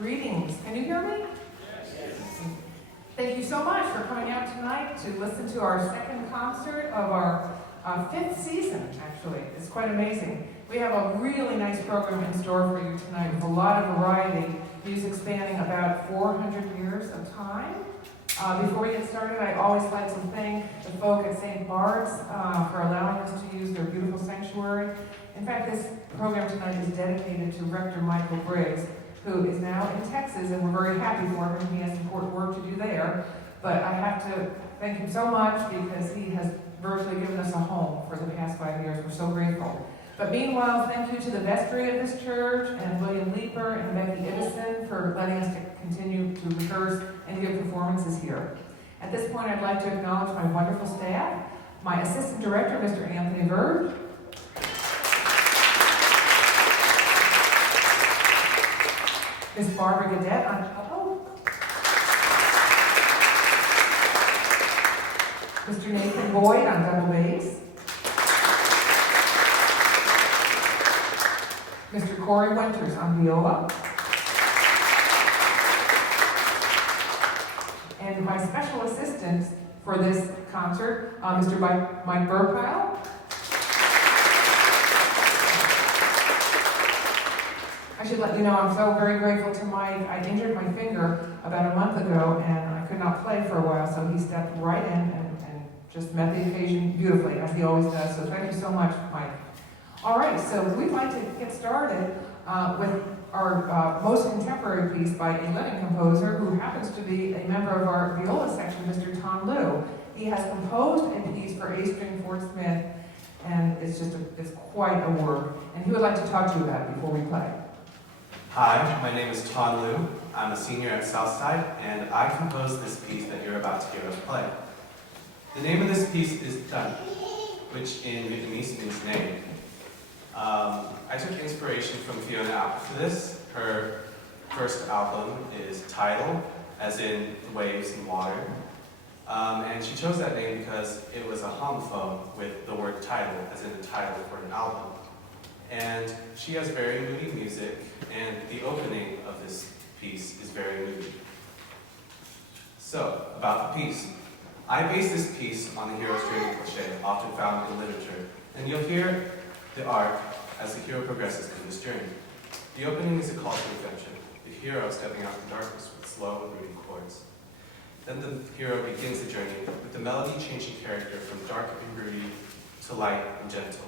Greetings. Can you hear me? Yes. Thank you so much for coming out tonight to listen to our second concert of our fifth season, actually. It's quite amazing. We have a really nice program in store for you tonight with a lot of variety, music spanning about 400 years of time. Before we get started, I always like to thank the folk at St. Bart's for allowing us to use their beautiful sanctuary. In fact, this program tonight is dedicated to Rector Michael Briggs, who is now in Texas, and we're very happy for him. He has important work to do there. But I have to thank him so much because he has virtually given us a home for the past 5 years. We're so grateful. But meanwhile, thank you to the vestry of this church and William Leeper and Becky Edison for letting us to continue to rehearse and give performances here. At this point, I'd like to acknowledge my wonderful staff, my assistant director, Mr. Anthony Verge, Miss Barbara Gadet on cello, Mr. Nathan Boyd on double bass, Mr. Corey Winters on viola, and my special assistant for this concert, Mr. Mike Burpile. I should let you know I'm so very grateful to Mike. I injured my finger about a month ago and I could not play for a while, so he stepped right in and just met the occasion beautifully, as he always does. So thank you so much, Mike. All right, so we'd like to get started with our most contemporary piece by a living composer who happens to be a member of our viola section, Mr. Tom Liu. He has composed a piece for A-string Fort Smith, and it's quite a work. And he would like to talk to you about it before we play. Hi, my name is Tom Liu. I'm a senior at Southside, and I composed this piece that you're about to hear us play. The name of this piece is Tan, which in Vietnamese means name. I took inspiration from Fiona Apple for this. Her first album is Tidal, as in the waves and water. And she chose that name because it was a homophone with the word title, as in the title for an album. And she has very moody music, and the opening of this piece is very moody. So, about the piece. I based this piece on the hero's dream cliché, often found in literature, and you'll hear the arc as the hero progresses through this journey. The opening is a call to adventure, the hero stepping out from darkness with slow and brooding chords. Then the hero begins the journey with the melody changing character from dark and broody to light and gentle.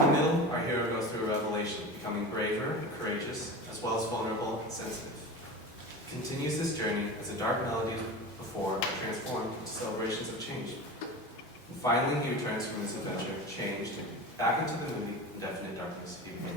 In the middle, our hero goes through a revelation, becoming braver and courageous, as well as vulnerable and sensitive. He continues this journey as the dark melodies before are transformed into celebrations of change. And finally, he returns from his adventure, changed, and back into the moody, indefinite darkness he began.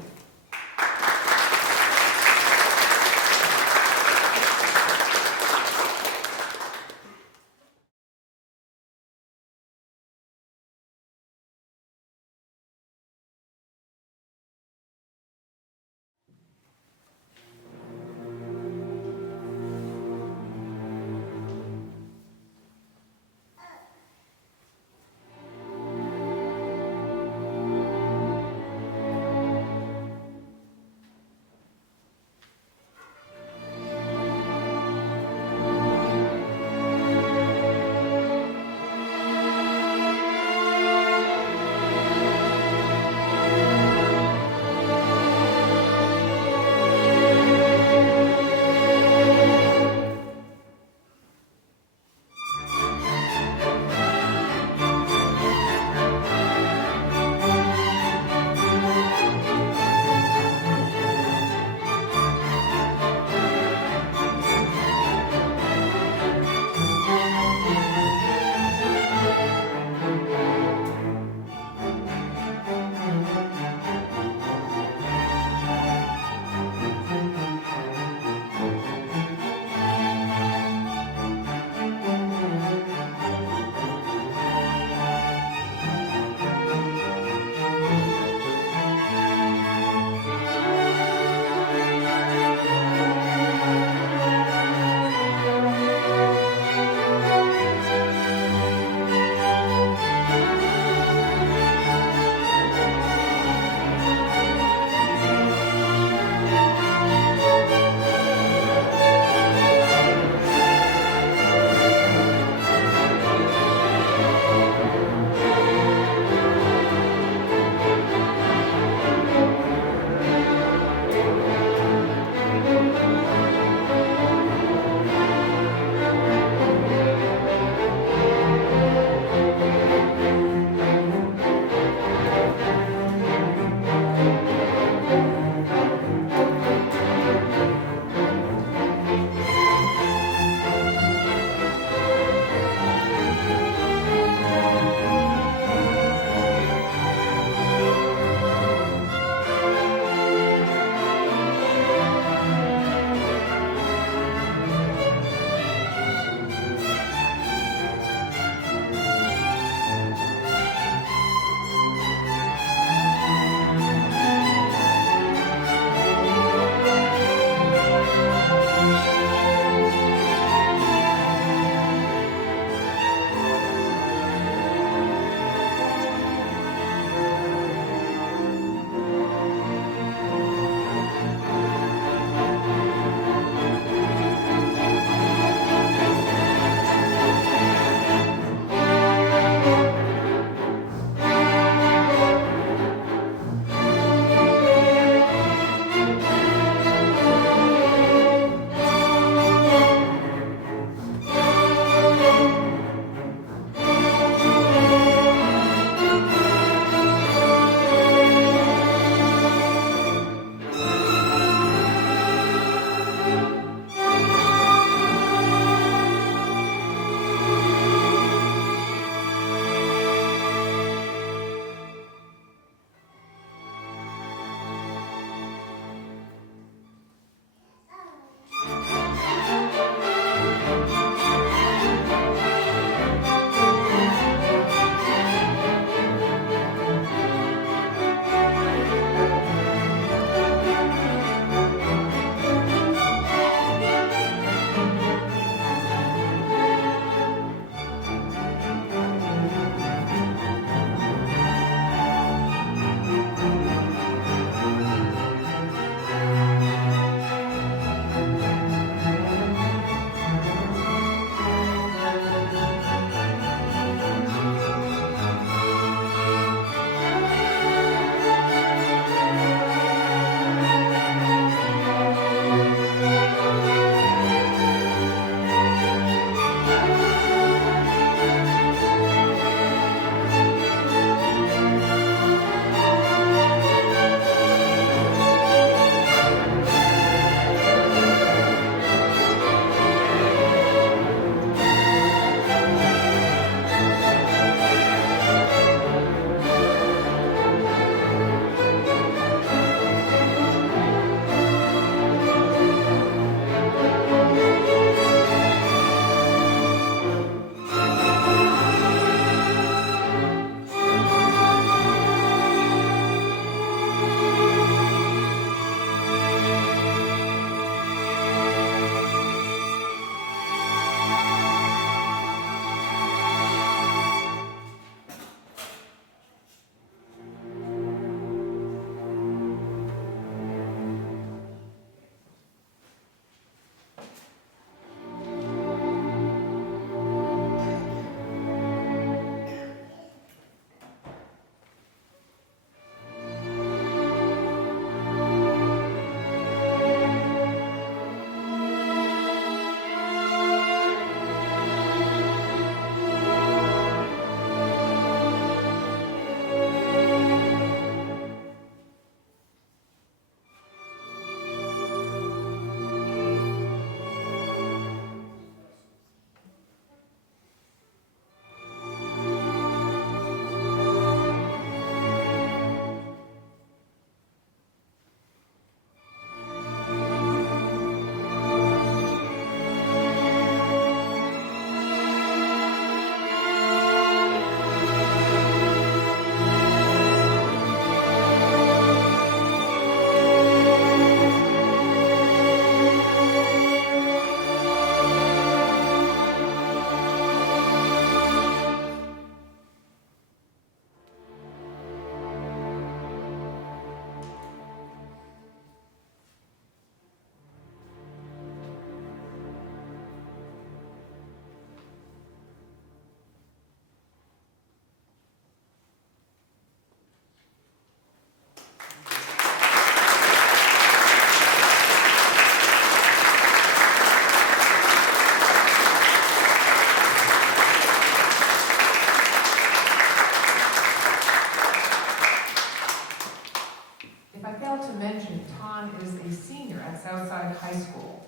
If I failed to mention, Ton is a senior at Southside High School.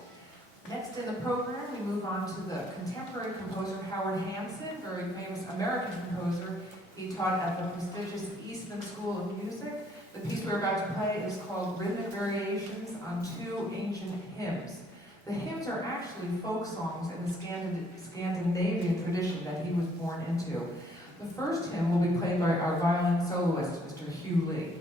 Next in the program, we move on to the contemporary composer Howard Hanson, very famous American composer. He taught at the prestigious Eastman School of Music. The piece we're about to play is called Rhythmic Variations on Two Ancient Hymns. The hymns are actually folk songs in the Scandinavian tradition that he was born into. The first hymn will be played by our violin soloist, Mr. Hugh Lee.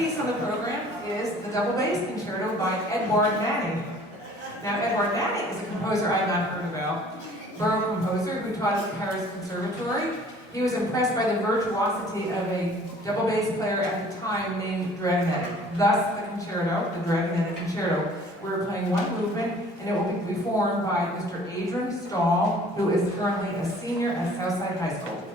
piece on the program is the double bass concerto by Edward Nanny. Now, Edward Nanny is a composer I've not heard about, borough composer who taught at the Paris Conservatory. He was impressed by the virtuosity of a double bass player at the time named Dragnetti. Thus, the concerto, the Dragnetti Concerto. We're playing one movement, and it will be performed by Mr. Adrian Stahl, who is currently a senior at Southside High School.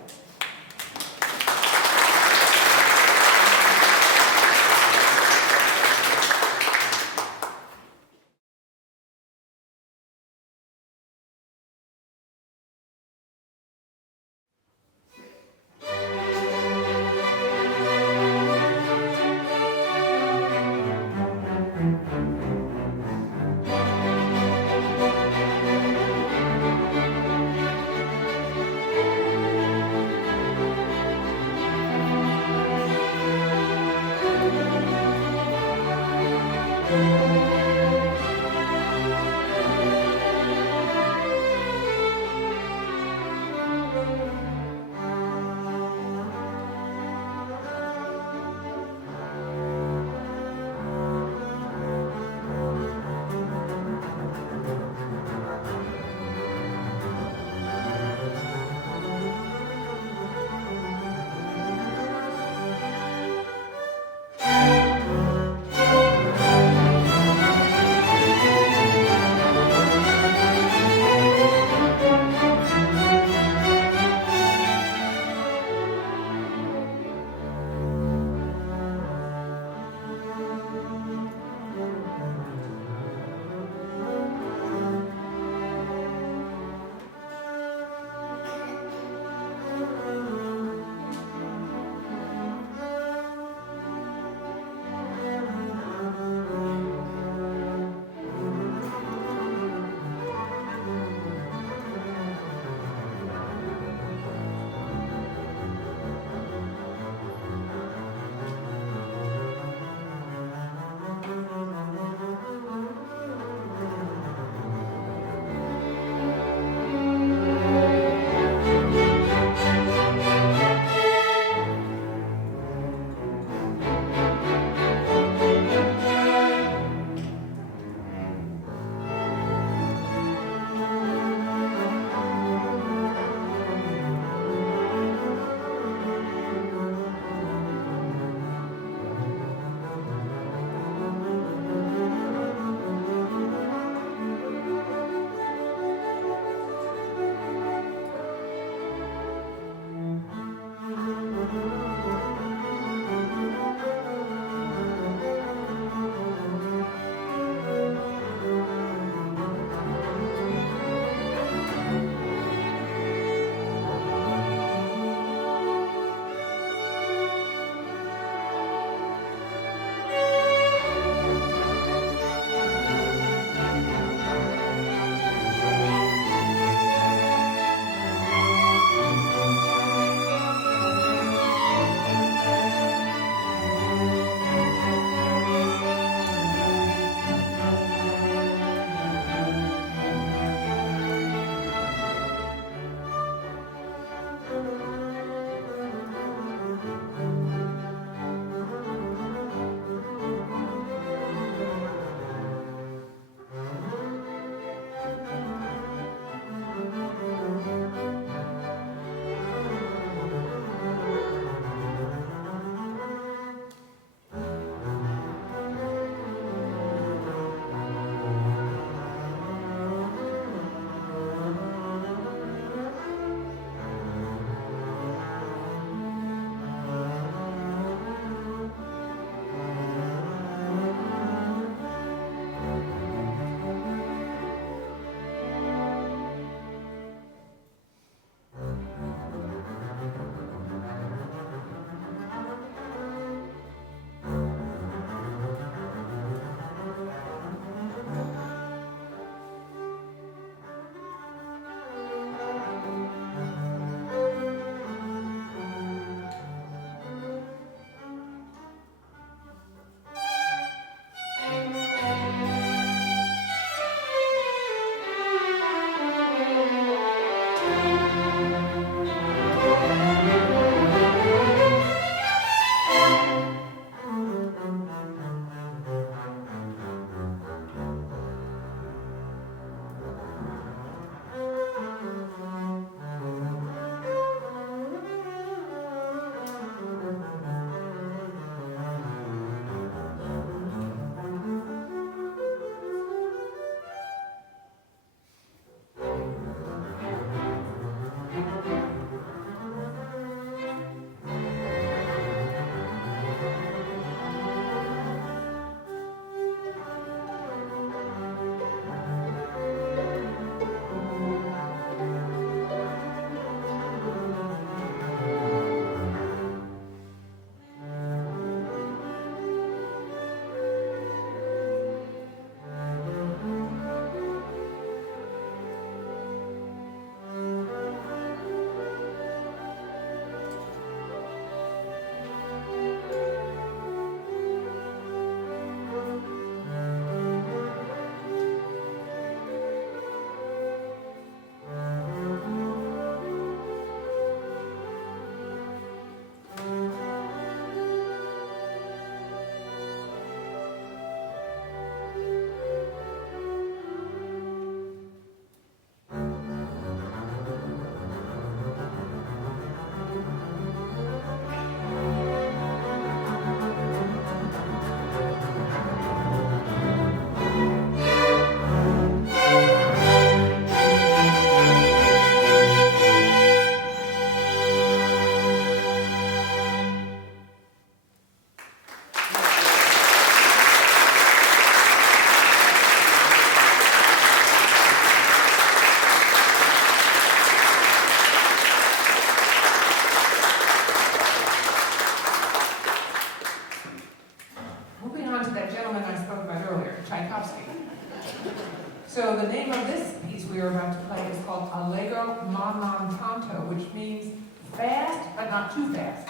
not too fast.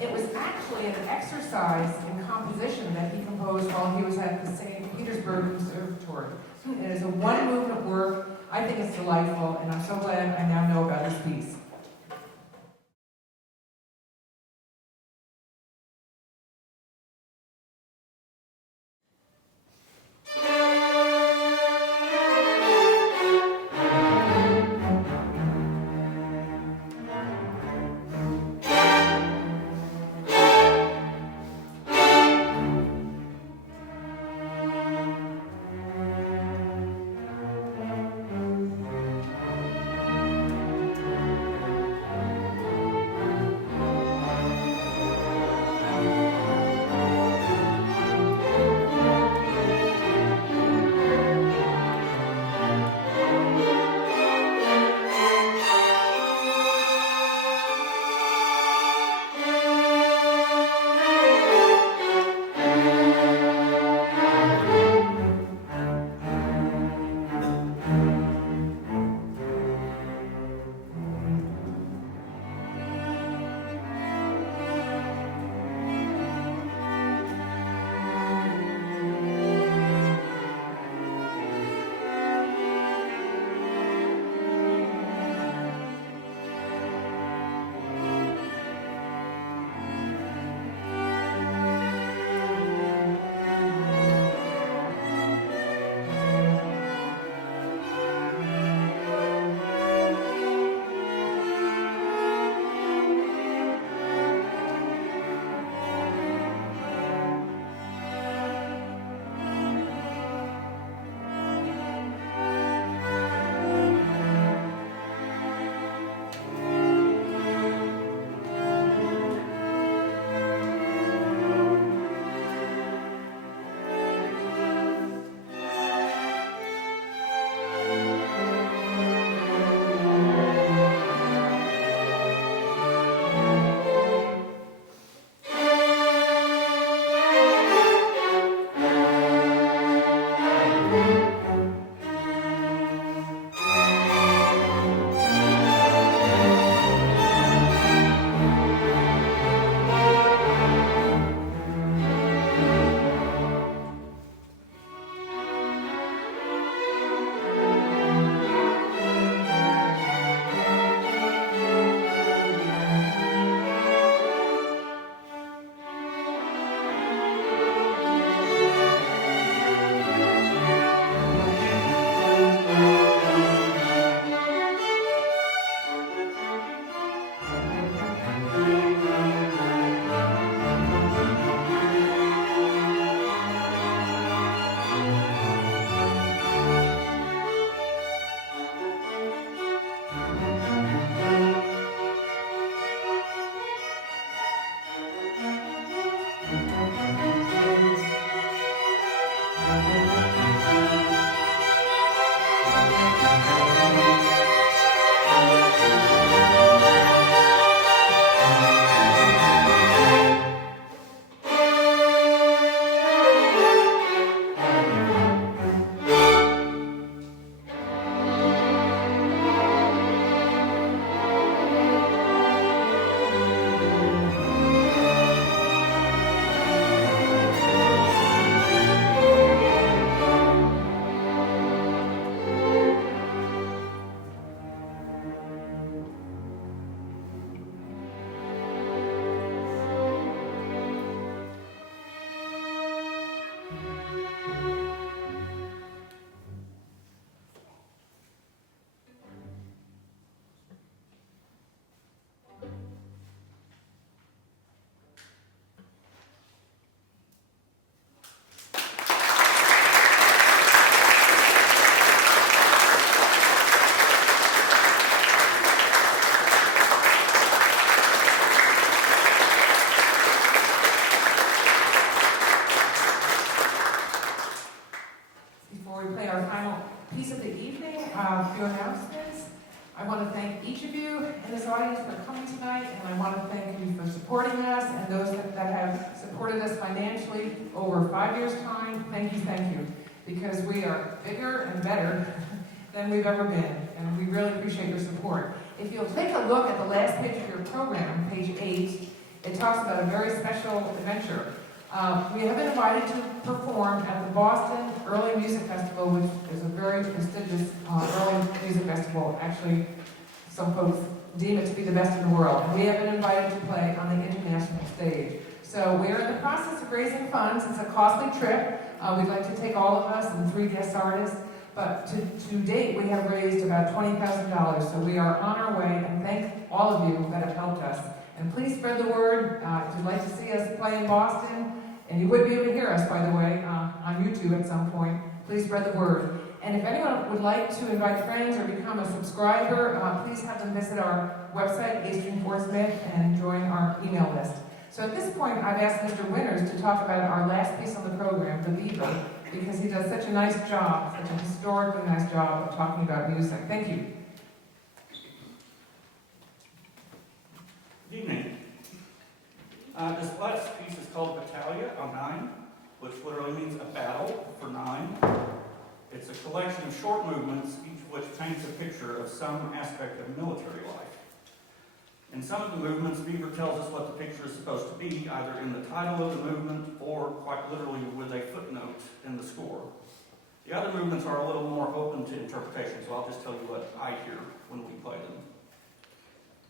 It was actually an exercise in composition that he composed while he was at the St. Petersburg Conservatory. It is a one-movement work. I think it's delightful, and I'm so glad I now know about this piece. few announcements. I want to thank each of you in this audience for coming tonight, and I want to thank you for supporting us and those that have supported us financially over 5 years' time. Thank you, because we are bigger and better than we've ever been, and we really appreciate your support. If you'll take a look at the last page of your program, page 8, it talks about a very special adventure. We have been invited to perform at the Boston Early Music Festival, which is a very prestigious early music festival. Actually, some folks deem it to be the best in the world. We have been invited to play on the international stage. So we are in the process of raising funds. It's a costly trip. We'd like to take all of us and 3 guest artists. But to date, we have raised about $20,000. So we are on our way, and thank all of you that have helped us. And please spread the word. If you'd like to see us play in Boston, and you would be able to hear us, by the way, on YouTube at some point, please spread the word. And if anyone would like to invite friends or become a subscriber, please have them visit our website, A-Stream-4-Smith, and join our email list. So at this point, I've asked Mr. Winters to talk about our last piece on the program, the Biber, because he does such a nice job, such a historically nice job of talking about music. Thank you. Good evening. This last piece is called Battaglia on 9, which literally means a battle for 9. It's a collection of short movements, each of which paints a picture of some aspect of military life. In some of the movements, Biber tells us what the picture is supposed to be, either in the title of the movement or quite literally with a footnote in the score. The other movements are a little more open to interpretation, so I'll just tell you what I hear when we play them.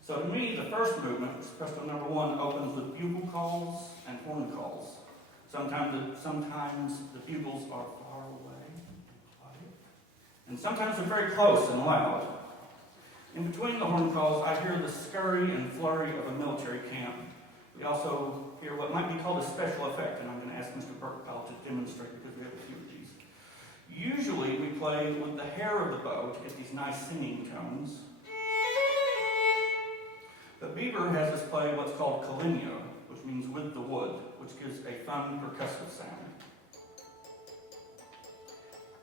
So to me, the first movement, presto number 1, opens with bugle calls and horn calls. Sometimes the bugles are far away, and sometimes they're very close and loud. In between the horn calls, I hear the scurry and flurry of a military camp. We also hear what might be called a special effect, and I'm going to ask Mr. Biber to demonstrate because we have a few of these. Usually we play with the hair of the bow to get these nice singing tones. But Biber has us play what's called collegno, which means with the wood, which gives a fun percussive sound.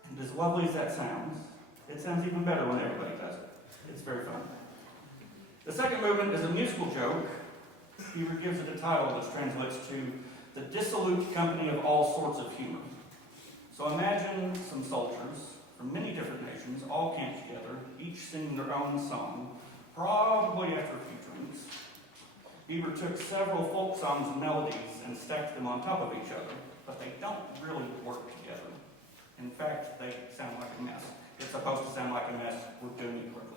And as lovely as that sounds, it sounds even better when everybody does it. It's very fun. The second movement is a musical joke. Biber gives it a title which translates to the dissolute company of all sorts of humor. So imagine some soldiers from many different nations all camped together, each singing their own song, probably after a few drinks. Biber took several folk songs and melodies and stacked them on top of each other, but they don't really work together. In fact, they sound like a mess. It's supposed to sound like a mess. We're doing it quickly.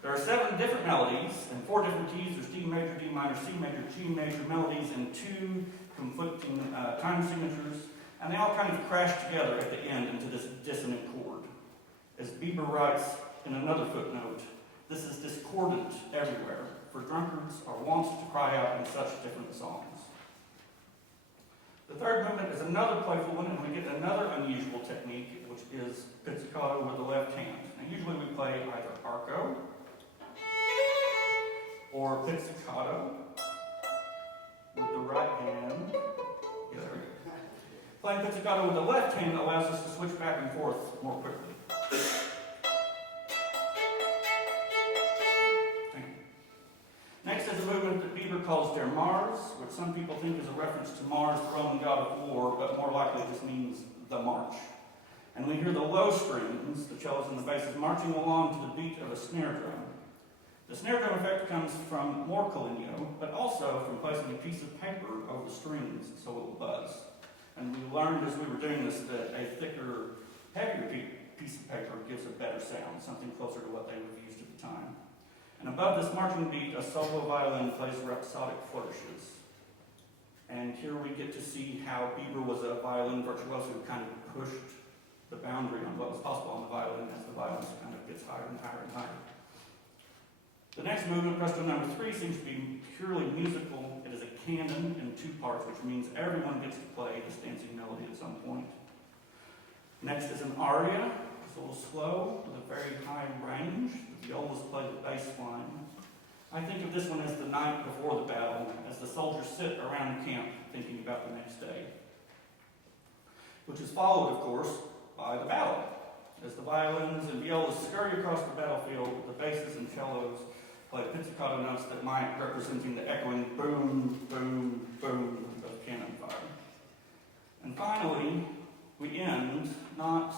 There are 7 different melodies and 4 different keys. There's D major, D minor, C major, G major melodies and 2 conflicting time signatures, and they all kind of crash together at the end into this dissonant chord. As Biber writes in another footnote, this is discordant everywhere, for drunkards are wont to cry out in such different songs. The third movement is another playful one, and we get another unusual technique, which is pizzicato with the left hand. Now, usually we play either arco or pizzicato with the right hand. Yeah, there we go. Playing pizzicato with the left hand allows us to switch back and forth more quickly. Thank you. Next is a movement that Biber calls Der Mars, which some people think is a reference to Mars, the Roman god of war, but more likely this means the march. And we hear the low strings, the cellos and the basses, marching along to the beat of a snare drum. The snare drum effect comes from more collegno, but also from placing a piece of paper over the strings so it will buzz. And we learned as we were doing this that a thicker, heavier piece of paper gives a better sound, something closer to what they would have used at the time. And above this marching beat, a solo violin plays rhapsodic flourishes. And here we get to see how Biber was a violin virtuoso who kind of pushed the boundary on what was possible on the violin as the violin kind of gets higher and higher and higher. The next movement, presto number 3, seems to be purely musical. It is a canon in 2 parts, which means everyone gets to play this dancing melody at some point. Next is an aria. It's a little slow with a very high range. The violas play the bass line. I think of this one as the night before the battle, as the soldiers sit around camp thinking about the next day. Which is followed, of course, by the battle. As the violins and violas scurry across the battlefield, the basses and cellos play pizzicato notes that might representing the echoing boom, boom, boom of cannon fire. And finally, we end not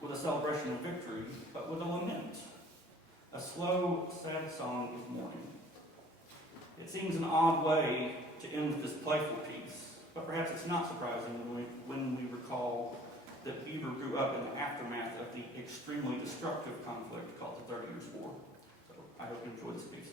with a celebration of victory, but with a lament. A slow, sad song is mourning. It seems an odd way to end with this playful piece, but perhaps it's not surprising when we recall that Biber grew up in the aftermath of the extremely destructive conflict called the 30 Years' War. So I hope you enjoy this piece.